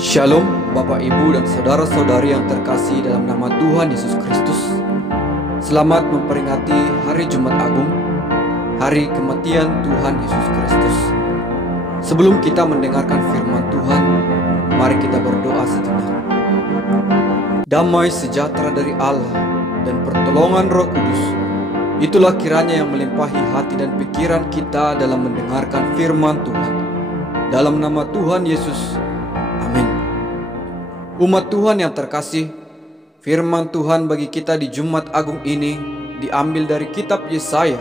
Shalom Bapak Ibu dan saudara-saudari yang terkasih dalam nama Tuhan Yesus Kristus. Selamat memperingati hari Jumat Agung, hari kematian Tuhan Yesus Kristus. Sebelum kita mendengarkan firman Tuhan, mari kita berdoa sejenak. Damai sejahtera dari Allah dan pertolongan Roh Kudus, itulah kiranya yang melimpahi hati dan pikiran kita dalam mendengarkan firman Tuhan. Dalam nama Tuhan Yesus, amin. Umat Tuhan yang terkasih, firman Tuhan bagi kita di Jumat Agung ini diambil dari kitab Yesaya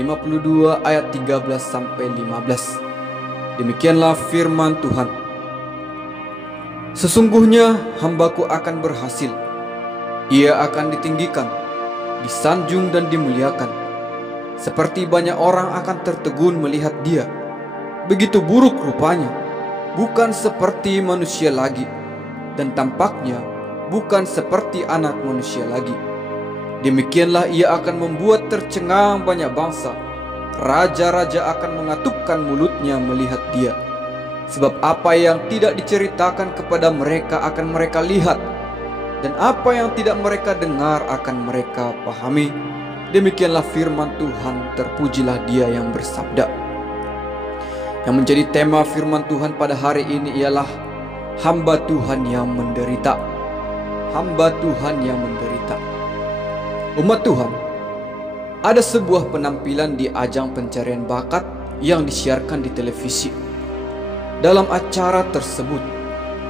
52 ayat 13-15. Demikianlah firman Tuhan. Sesungguhnya hambaku akan berhasil, ia akan ditinggikan, disanjung dan dimuliakan. Seperti banyak orang akan tertegun melihat dia, begitu buruk rupanya, bukan seperti manusia lagi, dan tampaknya bukan seperti anak manusia lagi. Demikianlah ia akan membuat tercengang banyak bangsa. Raja-raja akan mengatupkan mulutnya melihat dia. Sebab apa yang tidak diceritakan kepada mereka akan mereka lihat, dan apa yang tidak mereka dengar akan mereka pahami. Demikianlah firman Tuhan, terpujilah dia yang bersabda. Yang menjadi tema firman Tuhan pada hari ini ialah hamba Tuhan yang menderita. Hamba Tuhan yang menderita. Umat Tuhan, ada sebuah penampilan di ajang pencarian bakat yang disiarkan di televisi. Dalam acara tersebut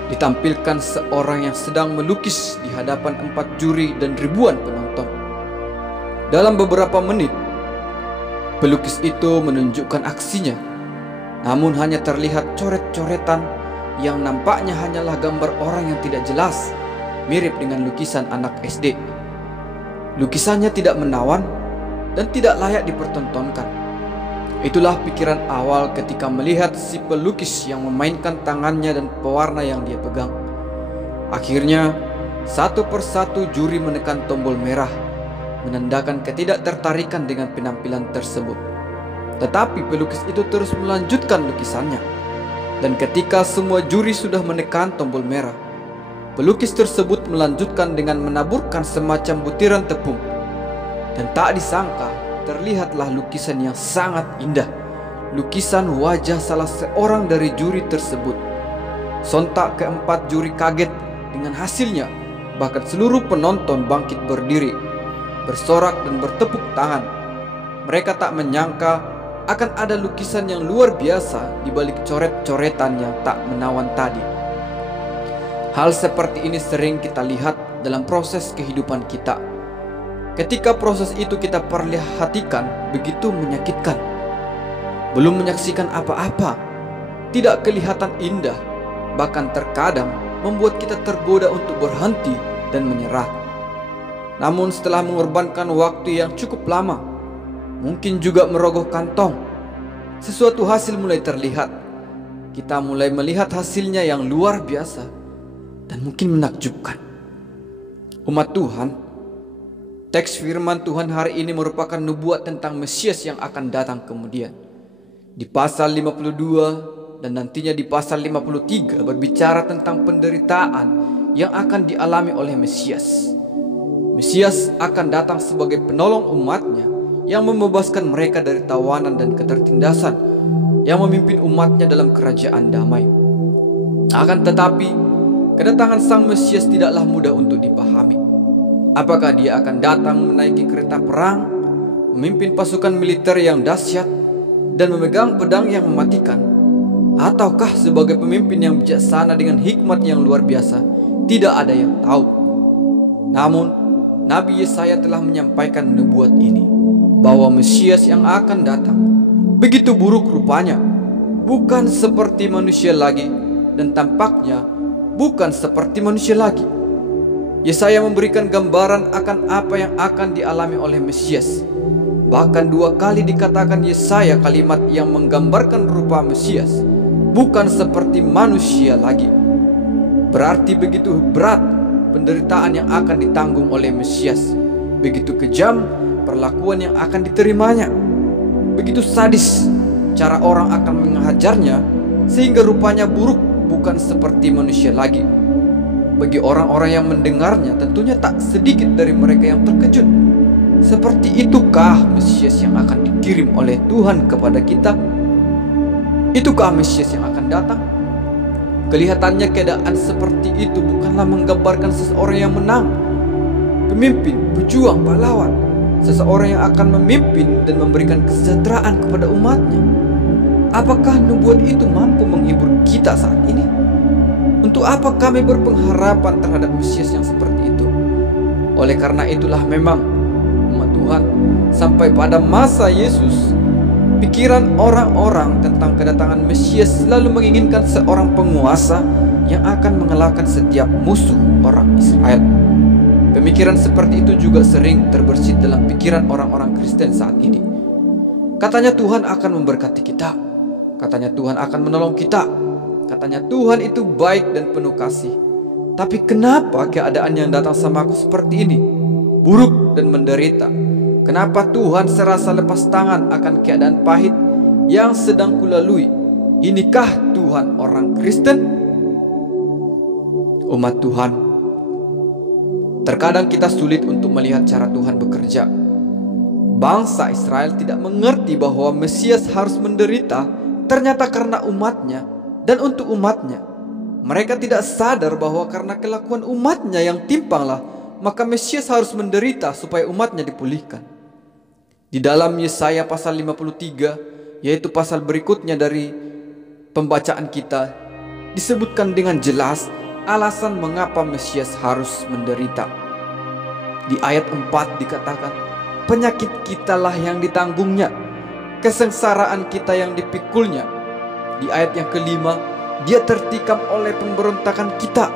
ditampilkan seorang yang sedang melukis di hadapan 4 juri dan ribuan penonton. Dalam beberapa menit, pelukis itu menunjukkan aksinya, namun hanya terlihat coret-coretan yang nampaknya hanyalah gambar orang yang tidak jelas, mirip dengan lukisan anak SD. Lukisannya tidak menawan dan tidak layak dipertontonkan. Itulah pikiran awal ketika melihat si pelukis yang memainkan tangannya dan pewarna yang dia pegang. Akhirnya, satu persatu juri menekan tombol merah, menandakan ketidaktertarikan dengan penampilan tersebut. Tetapi pelukis itu terus melanjutkan lukisannya. Dan ketika semua juri sudah menekan tombol merah, pelukis tersebut melanjutkan dengan menaburkan semacam butiran tepung. Dan tak disangka, terlihatlah lukisan yang sangat indah. Lukisan wajah salah seorang dari juri tersebut. Sontak keempat juri kaget dengan hasilnya. Bahkan seluruh penonton bangkit berdiri, bersorak dan bertepuk tangan. Mereka tak menyangka akan ada lukisan yang luar biasa di balik coret-coretan yang tak menawan tadi. Hal seperti ini sering kita lihat dalam proses kehidupan kita. Ketika proses itu kita perhatikan begitu menyakitkan. Belum menyaksikan apa-apa, tidak kelihatan indah, bahkan terkadang membuat kita tergoda untuk berhenti dan menyerah. Namun setelah mengorbankan waktu yang cukup lama, mungkin juga merogoh kantong, sesuatu hasil mulai terlihat. Kita mulai melihat hasilnya yang luar biasa dan mungkin menakjubkan. Umat Tuhan, teks firman Tuhan hari ini merupakan nubuat tentang Mesias yang akan datang kemudian. Di pasal 52 dan nantinya di pasal 53 berbicara tentang penderitaan yang akan dialami oleh Mesias. Mesias akan datang sebagai penolong umatnya yang membebaskan mereka dari tawanan dan ketertindasan, yang memimpin umatnya dalam kerajaan damai. Akan tetapi, kedatangan Sang Mesias tidaklah mudah untuk dipahami. Apakah dia akan datang menaiki kereta perang, memimpin pasukan militer yang dahsyat, dan memegang pedang yang mematikan? Ataukah sebagai pemimpin yang bijaksana dengan hikmat yang luar biasa? Tidak ada yang tahu. Namun, Nabi Yesaya telah menyampaikan nubuat ini, bahwa Mesias yang akan datang begitu buruk rupanya, bukan seperti manusia lagi, dan tampaknya bukan seperti manusia lagi. Yesaya memberikan gambaran akan apa yang akan dialami oleh Mesias. Bahkan 2 kali dikatakan Yesaya kalimat yang menggambarkan rupa Mesias, bukan seperti manusia lagi. Berarti begitu berat penderitaan yang akan ditanggung oleh Mesias, begitu kejam perlakuan yang akan diterimanya, begitu sadis cara orang akan menghajarnya sehingga rupanya buruk bukan seperti manusia lagi. Bagi orang-orang yang mendengarnya, tentunya tak sedikit dari mereka yang terkejut. Seperti itukah Mesias yang akan dikirim oleh Tuhan kepada kita? Itukah Mesias yang akan datang? Kelihatannya keadaan seperti itu bukanlah menggambarkan seseorang yang menang, pemimpin, pejuang, pahlawan, seseorang yang akan memimpin dan memberikan kesejahteraan kepada umatnya. Apakah nubuat itu mampu menghibur kita saat ini? Untuk apa kami berpengharapan terhadap Mesias yang seperti itu? Oleh karena itulah memang umat Tuhan sampai pada masa Yesus, pikiran orang-orang tentang kedatangan Mesias selalu menginginkan seorang penguasa yang akan mengalahkan setiap musuh orang Israel. Pemikiran seperti itu juga sering terbersit dalam pikiran orang-orang Kristen saat ini. Katanya Tuhan akan memberkati kita, katanya Tuhan akan menolong kita, katanya Tuhan itu baik dan penuh kasih. Tapi kenapa keadaan yang datang sama aku seperti ini? Buruk dan menderita. Kenapa Tuhan serasa lepas tangan akan keadaan pahit yang sedang kulalui? Inikah Tuhan orang Kristen? Umat Tuhan, terkadang kita sulit untuk melihat cara Tuhan bekerja. Bangsa Israel tidak mengerti bahwa Mesias harus menderita ternyata karena umatnya dan untuk umatnya. Mereka tidak sadar bahwa karena kelakuan umatnya yang timpanglah, maka Mesias harus menderita supaya umatnya dipulihkan. Di dalam Yesaya pasal 53, yaitu pasal berikutnya dari pembacaan kita, disebutkan dengan jelas alasan mengapa Mesias harus menderita. Di ayat 4 dikatakan, penyakit kitalah yang ditanggungnya, kesengsaraan kita yang dipikulnya. Di ayat yang kelima, dia tertikam oleh pemberontakan kita,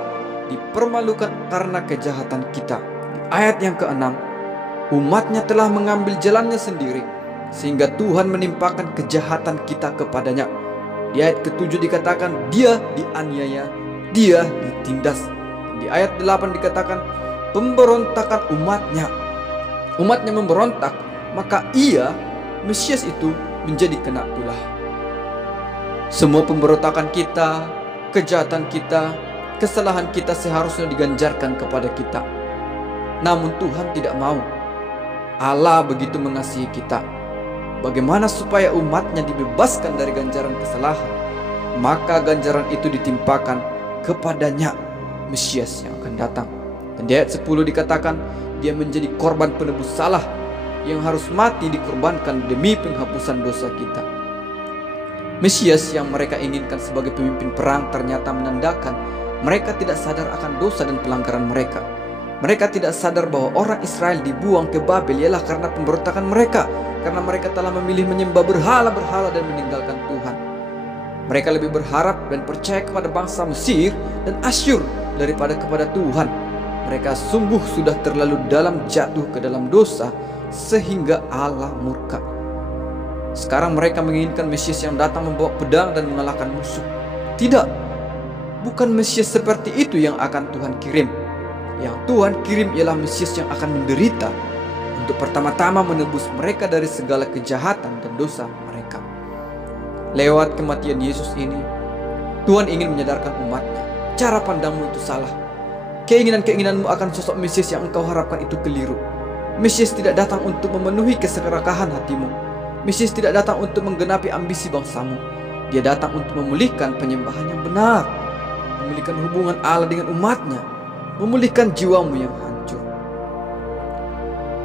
dipermalukan karena kejahatan kita. Di ayat yang keenam, umatnya telah mengambil jalannya sendiri, sehingga Tuhan menimpakan kejahatan kita kepadanya. Di ayat ketujuh dikatakan, dia dianiaya, dia ditindas. Di ayat 8 dikatakan, pemberontakan umatnya. Umatnya memberontak, maka ia, Mesias itu, menjadi kena tulah. Semua pemberontakan kita, kejahatan kita, kesalahan kita seharusnya diganjarkan kepada kita. Namun Tuhan tidak mau. Allah begitu mengasihi kita. Bagaimana supaya umatnya dibebaskan dari ganjaran kesalahan? Maka ganjaran itu ditimpakan kepadanya, Mesias yang akan datang. Dan di ayat 10 dikatakan, dia menjadi korban penebus salah yang harus mati dikorbankan demi penghapusan dosa kita. Mesias yang mereka inginkan sebagai pemimpin perang ternyata menandakan mereka tidak sadar akan dosa dan pelanggaran mereka. Mereka tidak sadar bahwa orang Israel dibuang ke Babel ialah karena pemberontakan mereka, karena mereka telah memilih menyembah berhala-berhala dan meninggalkan Tuhan. Mereka lebih berharap dan percaya kepada bangsa Mesir dan Asyur daripada kepada Tuhan. Mereka sungguh sudah terlalu dalam jatuh ke dalam dosa sehingga Allah murka. Sekarang mereka menginginkan Mesias yang datang membawa pedang dan mengalahkan musuh. Tidak, bukan Mesias seperti itu yang akan Tuhan kirim. Yang Tuhan kirim ialah Mesias yang akan menderita untuk pertama-tama menebus mereka dari segala kejahatan dan dosa mereka. Lewat kematian Yesus ini, Tuhan ingin menyadarkan umatnya, cara pandangmu itu salah. Keinginan-keinginanmu akan sosok Mesias yang engkau harapkan itu keliru. Mesias tidak datang untuk memenuhi keserakahan hatimu. Mesias tidak datang untuk menggenapi ambisi bangsamu. Dia datang untuk memulihkan penyembahan yang benar, memulihkan hubungan Allah dengan umatnya, memulihkan jiwamu yang hancur.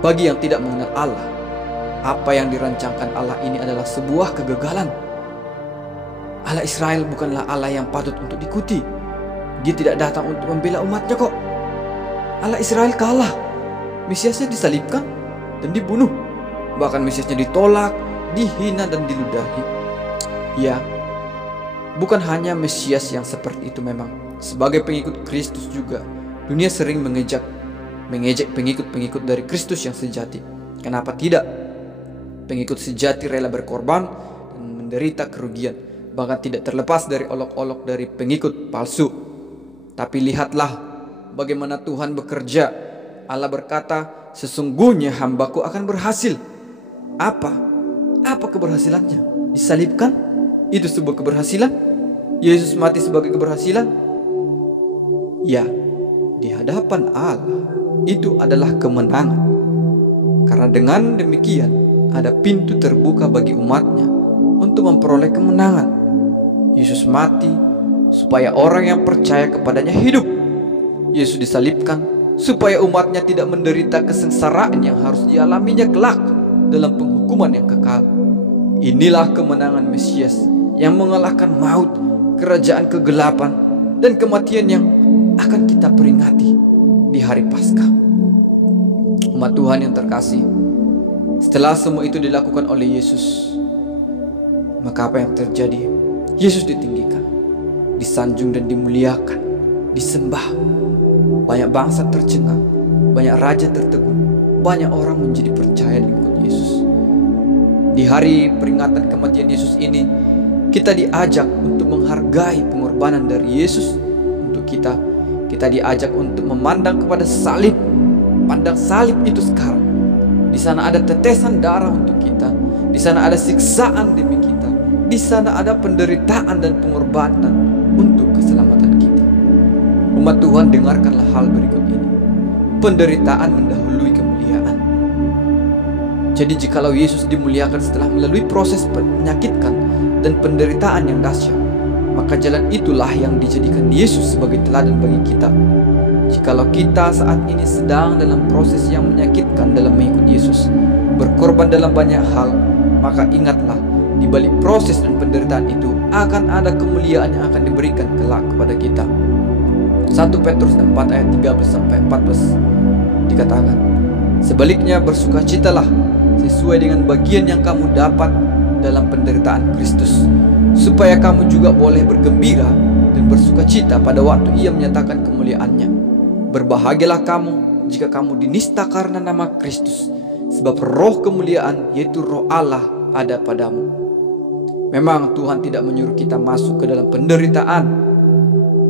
Bagi yang tidak mengenal Allah, apa yang dirancangkan Allah ini adalah sebuah kegagalan. Allah Israel bukanlah Allah yang patut untuk diikuti. Dia tidak datang untuk membela umatnya kok. Allah Israel kalah. Mesiasnya disalibkan dan dibunuh. Bahkan Mesiasnya ditolak, dihina dan diludahi. Ya, bukan hanya Mesias yang seperti itu memang. Sebagai pengikut Kristus juga, dunia sering mengejek pengikut-pengikut dari Kristus yang sejati. Kenapa tidak? Pengikut sejati rela berkorban dan menderita kerugian, bahkan tidak terlepas dari olok-olok dari pengikut palsu. Tapi lihatlah bagaimana Tuhan bekerja. Allah berkata, sesungguhnya hambaku akan berhasil. Apa keberhasilannya? Disalibkan? Itu sebuah keberhasilan? Yesus mati sebagai keberhasilan? Ya, di hadapan Allah itu adalah kemenangan. Karena dengan demikian ada pintu terbuka bagi umatnya untuk memperoleh kemenangan. Yesus mati supaya orang yang percaya kepadanya hidup. Yesus disalibkan supaya umatnya tidak menderita kesengsaraan yang harus dialaminya kelak dalam penghukuman yang kekal. Inilah kemenangan Mesias yang mengalahkan maut, kerajaan kegelapan, dan kematian yang akan kita peringati di hari Paskah. Umat Tuhan yang terkasih, setelah semua itu dilakukan oleh Yesus, maka apa yang terjadi? Yesus ditinggikan, disanjung dan dimuliakan, disembah. Banyak bangsa tercengang, banyak raja tertegun, banyak orang menjadi percaya ikut Yesus. Di hari peringatan kematian Yesus ini, kita diajak untuk menghargai pengorbanan dari Yesus untuk kita. Kita diajak untuk memandang kepada salib. Pandang salib itu sekarang. Di sana ada tetesan darah untuk kita. Di sana ada siksaan demi kita. Di sana ada penderitaan dan pengorbanan untuk keselamatan kita. Umat Tuhan, dengarkanlah hal berikut ini. Penderitaan mendahului kemuliaan. Jadi jikalau Yesus dimuliakan setelah melalui proses menyakitkan dan penderitaan yang dahsyat, maka jalan itulah yang dijadikan Yesus sebagai teladan bagi kita. Jikalau kita saat ini sedang dalam proses yang menyakitkan dalam mengikut Yesus, berkorban dalam banyak hal, maka ingatlah, di balik proses dan penderitaan itu akan ada kemuliaan yang akan diberikan kelak kepada kita. 1 Petrus 4 ayat 13-14 dikatakan, sebaliknya bersukacitalah sesuai dengan bagian yang kamu dapat dalam penderitaan Kristus, supaya kamu juga boleh bergembira dan bersukacita pada waktu Ia menyatakan kemuliaannya. Berbahagialah kamu jika kamu dinista karena nama Kristus, sebab roh kemuliaan, yaitu roh Allah, ada padamu. Memang Tuhan tidak menyuruh kita masuk ke dalam penderitaan,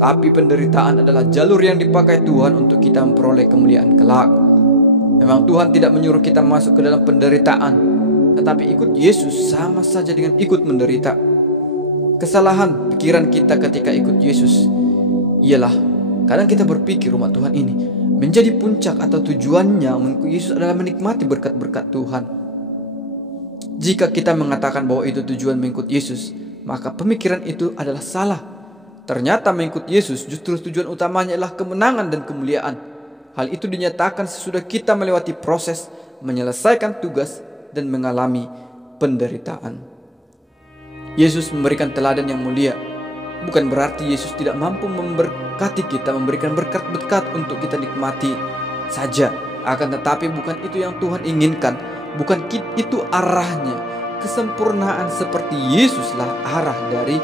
tapi penderitaan adalah jalur yang dipakai Tuhan untuk kita memperoleh kemuliaan kelak. Memang Tuhan tidak menyuruh kita masuk ke dalam penderitaan, tetapi ikut Yesus sama saja dengan ikut menderita. Kesalahan pikiran kita ketika ikut Yesus ialah kadang kita berpikir umat Tuhan ini menjadi puncak atau tujuannya mengikut Yesus adalah menikmati berkat-berkat Tuhan. Jika kita mengatakan bahwa itu tujuan mengikut Yesus, maka pemikiran itu adalah salah. Ternyata mengikut Yesus justru tujuan utamanya adalah kemenangan dan kemuliaan. Hal itu dinyatakan sesudah kita melewati proses, menyelesaikan tugas, dan mengalami penderitaan. Yesus memberikan teladan yang mulia. Bukan berarti Yesus tidak mampu memberkati kita, memberikan berkat-berkat untuk kita nikmati saja. Akan tetapi bukan itu yang Tuhan inginkan. Bukan itu arahnya. Kesempurnaan seperti Yesuslah arah dari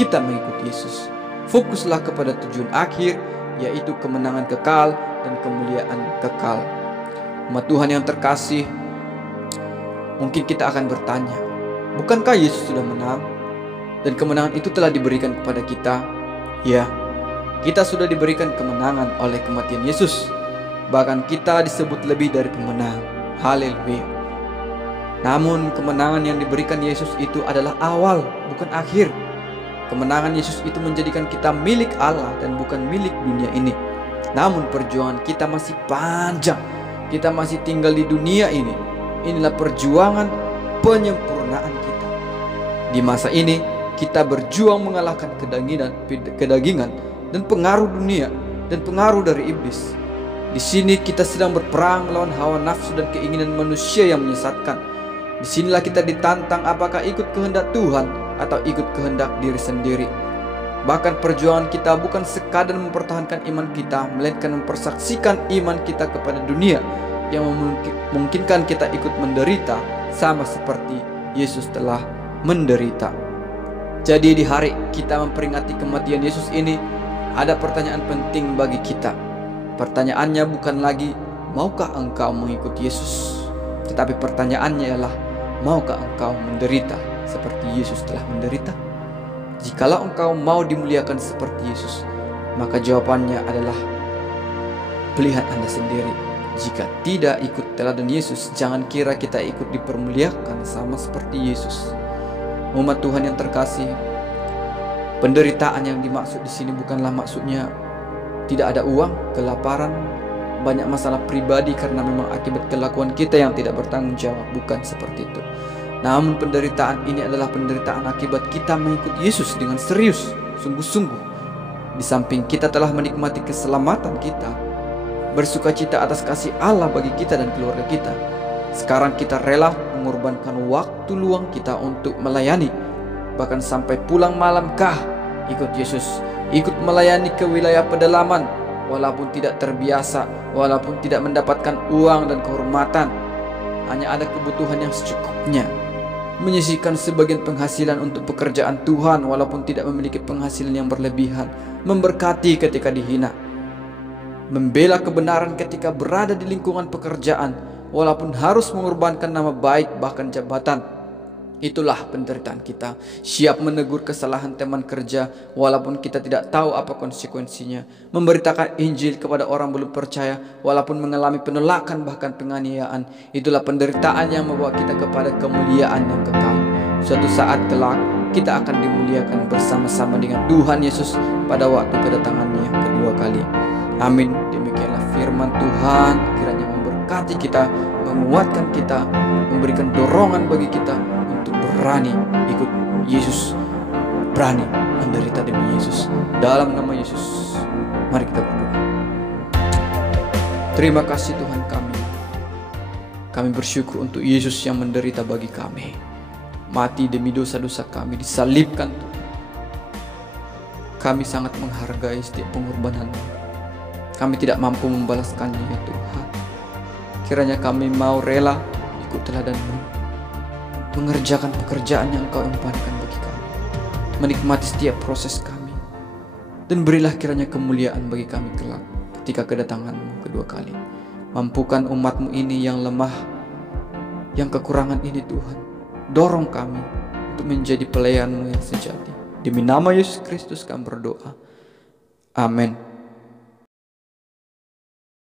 kita mengikut Yesus. Fokuslah kepada tujuan akhir, yaitu kemenangan kekal dan kemuliaan kekal. Umat Tuhan yang terkasih, mungkin kita akan bertanya, bukankah Yesus sudah menang? Dan kemenangan itu telah diberikan kepada kita? Ya, kita sudah diberikan kemenangan oleh kematian Yesus. Bahkan kita disebut lebih dari pemenang. Haleluya. Namun kemenangan yang diberikan Yesus itu adalah awal, bukan akhir. Kemenangan Yesus itu menjadikan kita milik Allah dan bukan milik dunia ini. Namun perjuangan kita masih panjang. Kita masih tinggal di dunia ini. Inilah perjuangan penyempurnaan kita. Di masa ini kita berjuang mengalahkan kedagingan dan pengaruh dunia dan pengaruh dari iblis. Di sini kita sedang berperang melawan hawa nafsu dan keinginan manusia yang menyesatkan. Disinilah kita ditantang apakah ikut kehendak Tuhan atau ikut kehendak diri sendiri. Bahkan perjuangan kita bukan sekadar mempertahankan iman kita, melainkan mempersaksikan iman kita kepada dunia yang memungkinkan kita ikut menderita sama seperti Yesus telah menderita. Jadi di hari kita memperingati kematian Yesus ini, ada pertanyaan penting bagi kita. Pertanyaannya bukan lagi, maukah engkau mengikut Yesus? Tetapi pertanyaannya ialah, maukah engkau menderita seperti Yesus telah menderita? Jikalau engkau mau dimuliakan seperti Yesus, maka jawabannya adalah pilihan Anda sendiri. Jika tidak ikut teladan Yesus, jangan kira kita ikut dipermuliakan sama seperti Yesus. Umat Tuhan yang terkasih, Penderitaan yang dimaksud di sini bukanlah maksudnya tidak ada uang, kelaparan, banyak masalah pribadi karena memang akibat kelakuan kita yang tidak bertanggung jawab. Bukan seperti itu. Namun penderitaan ini adalah penderitaan akibat kita mengikut Yesus dengan serius, sungguh-sungguh. Di samping kita telah menikmati keselamatan kita, bersukacita atas kasih Allah bagi kita dan keluarga kita, sekarang kita rela mengorbankan waktu luang kita untuk melayani, bahkan sampai pulang malam ikut Yesus, ikut melayani ke wilayah pedalaman, walaupun tidak terbiasa, walaupun tidak mendapatkan uang dan kehormatan, hanya ada kebutuhan yang secukupnya, menyisihkan sebagian penghasilan untuk pekerjaan Tuhan walaupun tidak memiliki penghasilan yang berlebihan, memberkati ketika dihina, membela kebenaran ketika berada di lingkungan pekerjaan walaupun harus mengorbankan nama baik bahkan jabatan. Itulah penderitaan kita, siap menegur kesalahan teman kerja walaupun kita tidak tahu apa konsekuensinya, memberitakan Injil kepada orang belum percaya walaupun mengalami penolakan bahkan penganiayaan. Itulah penderitaan yang membawa kita kepada kemuliaan yang kekal. Suatu saat kelak kita akan dimuliakan bersama-sama dengan Tuhan Yesus pada waktu kedatangannya yang kedua kali. Amin. Demikianlah firman Tuhan, kiranya memberkati kita, menguatkan kita, memberikan dorongan bagi kita untuk berani ikut Yesus, berani menderita demi Yesus. Dalam nama Yesus, mari kita berdoa. Terima kasih Tuhan kami. Kami bersyukur untuk Yesus yang menderita bagi kami, mati demi dosa-dosa kami, disalibkan Tuhan. Kami sangat menghargai setiap pengorbanan-Mu. Kami tidak mampu membalaskannya ya Tuhan. Kiranya kami mau rela ikut teladan-Mu, mengerjakan pekerjaan yang Engkau empankan bagi kami, menikmati setiap proses kami, dan berilah kiranya kemuliaan bagi kami kelak ketika kedatangan-Mu kedua kali. Mampukan umat-Mu ini yang lemah, yang kekurangan ini Tuhan, dorong kami untuk menjadi pelayan-Mu yang sejati. Demi nama Yesus Kristus kami berdoa. Amin.